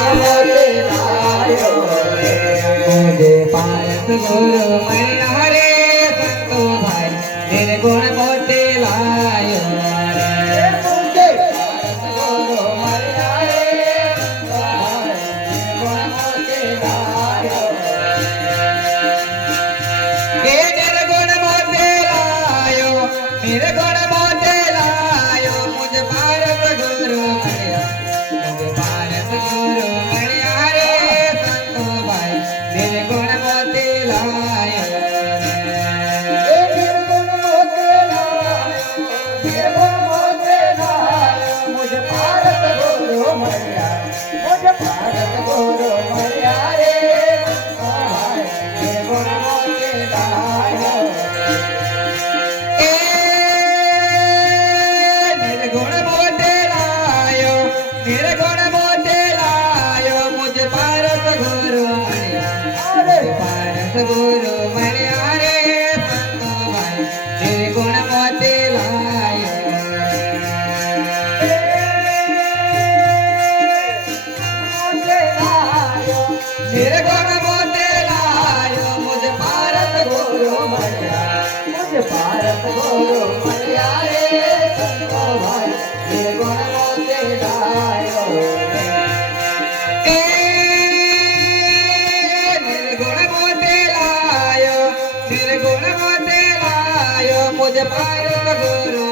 मोते लायो रे मुझे पारस गुरु मणिया रे संतो भाई निर्गुण मोते लायो रे मुझे पारस गुरु मणिया रे संतो भाई निर्गुण मोते लायो के निर्गुण मोते लायो निर्गुण मोते लायो मुझे पारस गुरु मणिया मुझे पारस गुरु मणिया रे संतो भाई निर्गुण मोते लायो निर्गुण मोते लायो निर्गुण मोते लायो मुझे पारस गुरु मणिया मुझे पारस गुरु मणिया रे संतो भाई निर्गुण मोते लायो निर्गुण मोते लायो निर्गुण मोते लायो मुझे पारस गुरु मणिया पारस गुरु मणिया रे संतो भाई निर्गुण मोते लायो निर्गुण मोते लायो मुझे पारस गुरु मणिया मुझे पारस गुरु मणिया रे संतो भाई निर्गुण मोते लायो निर्गुण मोते लायो निर्गुण मोते लायो मुझे पारस गुरु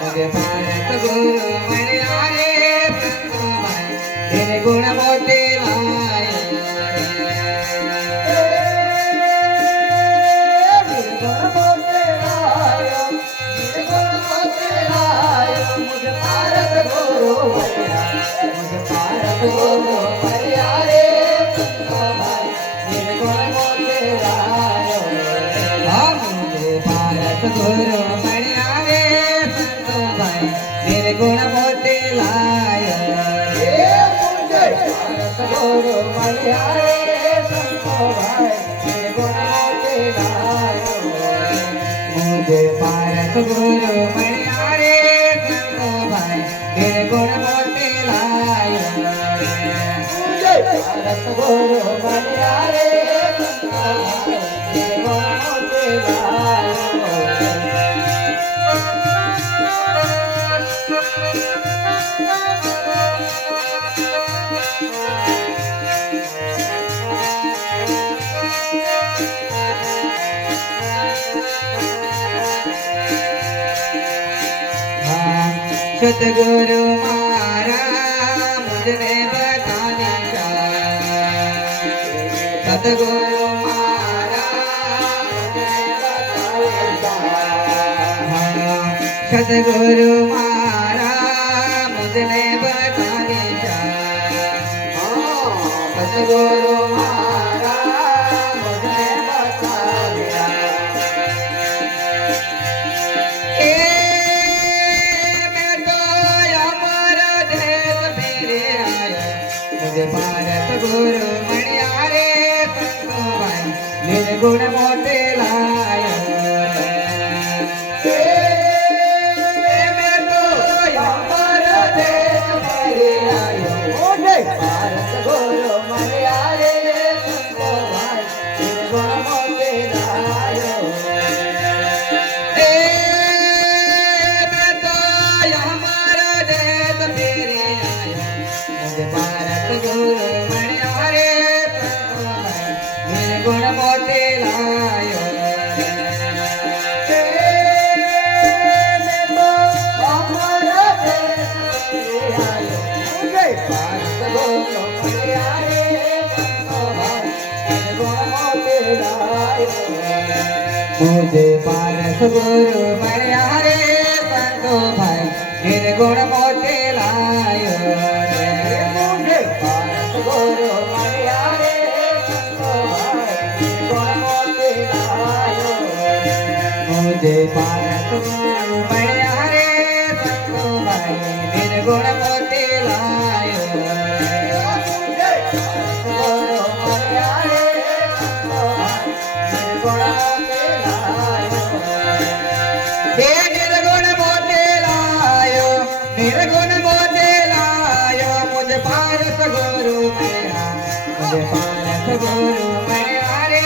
मुझे पारस गुरु मणिया रे संतो भाई निर्गुण मोते लायो निर्गुण मोते लायो निर्गुण मोते लायो मुझे पारस गुरु मणिया मुझे पारस गुरु मणिया रे संतो भाई निर्गुण मोते लायो मुझे पारस गुरु मणिया रे संतो भाई निर्गुण मोते लायो मुझे पारस गुरु मणिया रे संतो भाई निर्गुण मोते लायो मुझे पारस गुरु मणिया रे संतो भाई निर्गुण मोते लायो मुझे पारस गुरु मणिया रे संतो भाई निर्गुण मोते लायो सतगुरु मारा मुझने बता दिया सतगुरु मारा मुझने बता दिया सतगुरु मारा मुझने बता दिया सतगुरु मारा मुझने बता दिया मुझे पारस गुरु मणिया रे संतो भाई निर्गुण मोते लायो मैं तो अमर देश मेरे आयो मुझे पारस गुरु मणिया रे संतो भाई निर्गुण मोते लायो मैं तो अमर देश मेरे आयो मुझे पारस गुरु मणिया रे संतो भाई निर्गुण मोते लायो मुझे पारस गुरु मणिया रे संतो भाई निर्गुण मोते लायो मुझे पारस गुरु मणिया रे संतो भाई निर्गुण मोते लायो मुझे पारस गुरु मणिया रे संतो भाई निर्गुण मोते लायो मुझे पारस गुरु मणिया रे संतो भाई निर्गुण मोते लायो मुझे पारस गुरु मणिया रे संतो भाई निर्गुण मोते लायो निर्गुण मोते लायो निर्गुण मोते लायो मुझे पारस गुरु मणिया मुझे पारस गुरु मणिया रे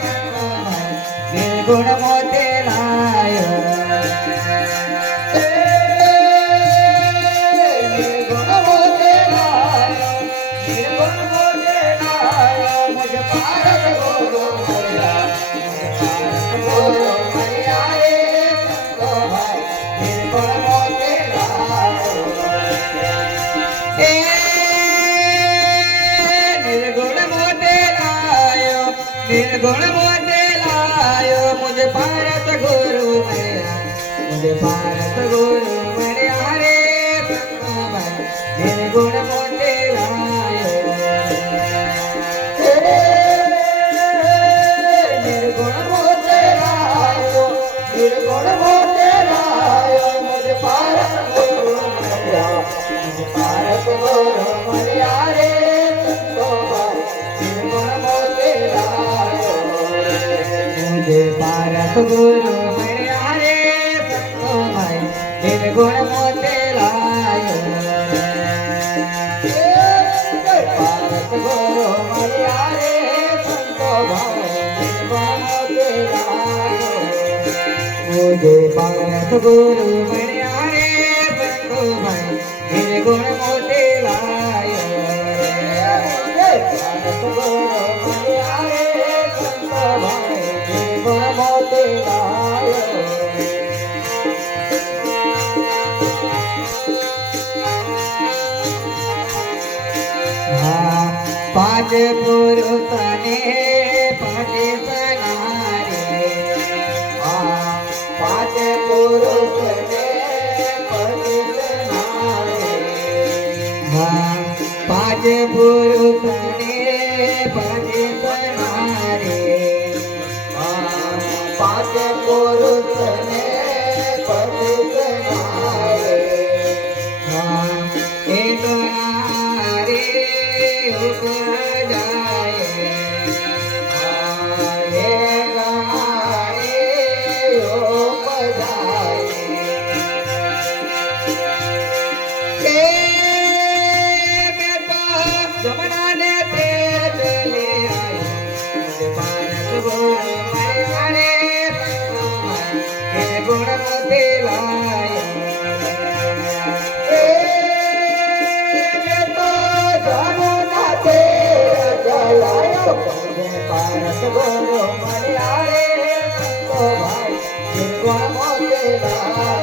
संतो भाई निर्गुण मोते लायो निर्गुण मोते लायो निर्गुण मोते लायो मुझे पारस गुरु मणिया मुझे पारस गुरु मणिया रे संतो भाई निर्गुण मोते लायो निर्गुण मोते लायो निर्गुण मोते लायो मुझे पारस गुरु मणिया मुझे पारस गुरु मणिया रे संतो भाई निर्गुण मोते लायो निर्गुण मोते लायो निर्गुण मोते लायो मुझे पारस गुरु मणिया मुझे पारस गुरु मणिया रे संतो भाई निर्गुण मोते लायो मुझे पारस गुरु मणिया रे संतो भाई निर्गुण मोते लायो पारस गुरु मणिया रे संतो भाई निर्गुण मोते लायो मुझे पारस गुरु मणिया रे संतो भाई निर्गुण मोते लायो पारस गुरु मणिया रे संतो भाई निर्गुण मोते लायो पांच पुरुष ने पांच सनारे पांच पुरुष ने पांच सनारे पांच पुरुष ने पांच सनारे पांच पुरुष ने पांच सनारे एक नारे जमुना ने तेरे चले आई मुझे पारस गुरु मणिया रे संतो भाई निर्गुण मोते लायो जमुना तेरे चलायो मुझे पारस गुरु मणिया रे संतो भाई निर्गुण मोते लायो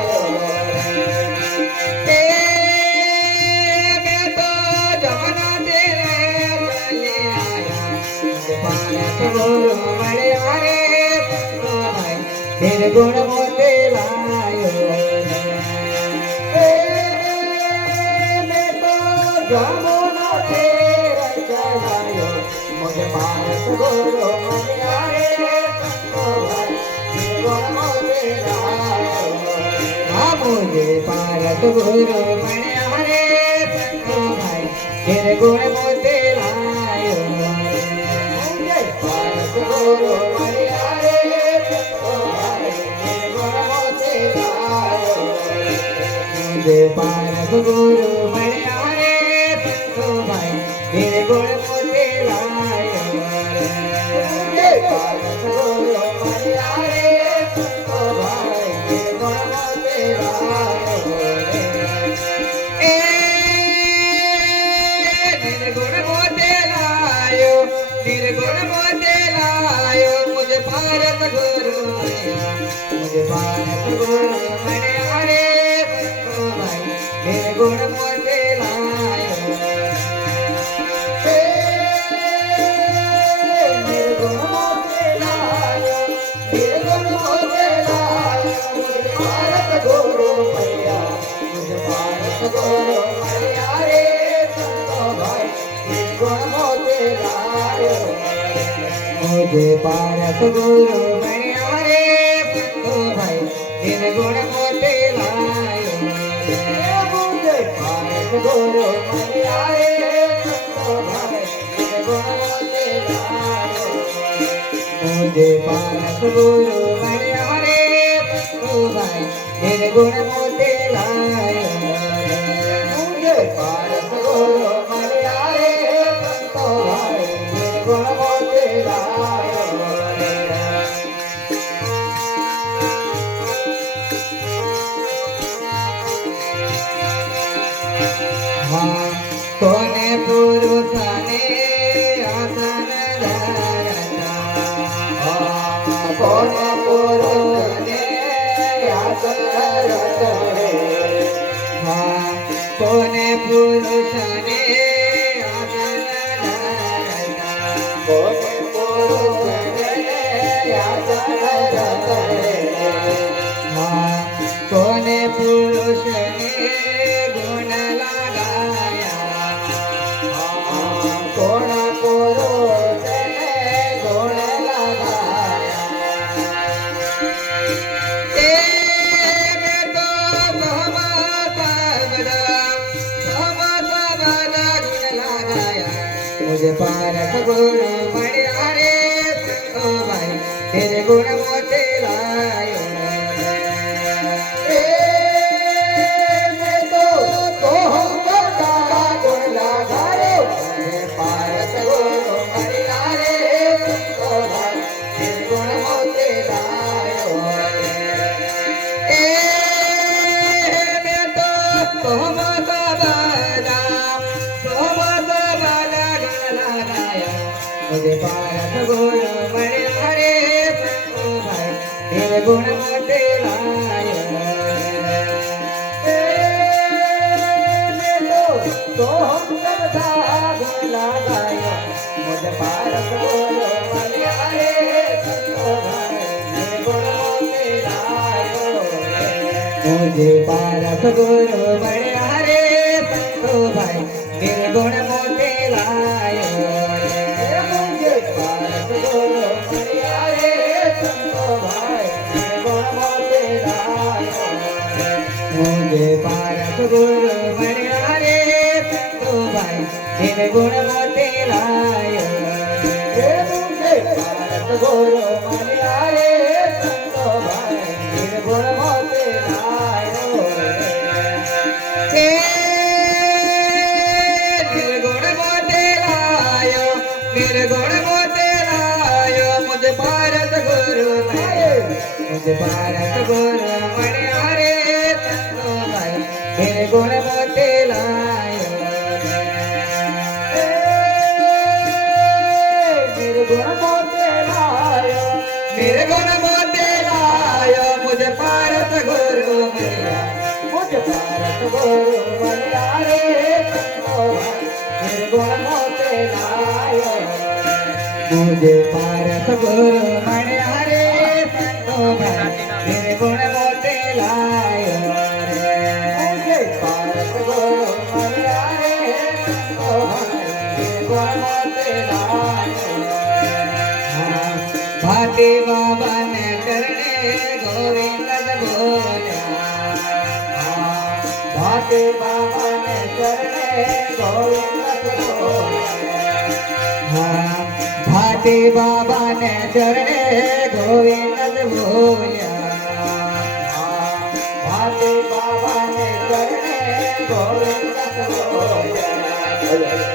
पारस गुरु मणिया रे संतो भाई निर्गुण मोते लायो मैं तो जमुना तेरा चलायो मुझे पारस गुरु मणिया रे संतो भाई निर्गुण मोते लायो मुझे पारस गुरु मणिया रे संतो भाई निर्गुण मोते लायो पारस गुरु मणिया रे संतो भाई निर्गुण मोते लायो मुझे पारस गुरु मणिया रे संतो भाई निर्गुण मोते लायो पारस गुरु मणिया रे संतो भाई निर्गुण मोते लायो निर्गुण मोते लायो निर्गुण मोते लायो मुझे पारस गुरु मणिया मुझे पारस गुरु मणिया रे संतो भाई निर्गुण मोते लायो निर्गुण मोते लायो निर्गुण मोते लायो मुझे पारस गुरु मणिया मुझे पारस गुरु मणिया रे संतो भाई निर्गुण मोते लायो मुझे पारस गुरु मणिया रे संतो भाई निर्गुण मोते लायो मुझे पारस गुरु मणिया रे संतो भाई निर्गुण मोते लायो मुझे पारस गुरु मणिया रे संतो भाई निर्गुण मोते लायो मुझे पारस गुरु मणिया रे पुरुषाने आसन धरता कोण पुरुषाने आसन धरता कोण पुरुषाने आसन धरता कोण पुरुषाने आसन धरता कोण पुरुषाने गुण लागाया कोण पुरुषाने गुण लागाया ते में तो गुण लगाया मुझे पारक गुरु बढ़िया रे संतो भाई तेरे गुण मोते लायो मुझे पारक गुण बड़े हरे संतो भाई तेरे गुण मोते लायो तो हम सब था गुण लगायो मुझे पारक गुण बड़े हरे संतो भाई तेरे गुण मोते लायो मुझे पारक गुण बड़े हरे संतो भाई तेरे गुण मोते लायो मुझे पारक गुरु बढ़िया रे संतो भाई तेरे गुण मोते लायो मुझे पारक गुरु बढ़िया रे संतो भाई तेरे गुण मोते लायो तेरे गुण मोते लायो मेरे गुण मोते लायो मुझे पारक गुरु मुझे पारक गुरु बढ़िया रे मेरे गुण मोते लायो मेरे गुण मोते लायो मेरे गुण मोते लायो मुझे पारक गुरु मिला मुझे पारक गुरु मिला रे संतो भाई मेरे गुण मोते लायो मुझे पारक गुरु मिला रे संतो भाई मेरे गुण मोते लायो भाटी बाबा ने करने गोविंद बोलिया भाटी बाबा ने करने गोविंद बोलिया भाटी बाबा ने चरणे गोविंद बोलिया भाटी बाबा ने चरणे गोविंद बोलिया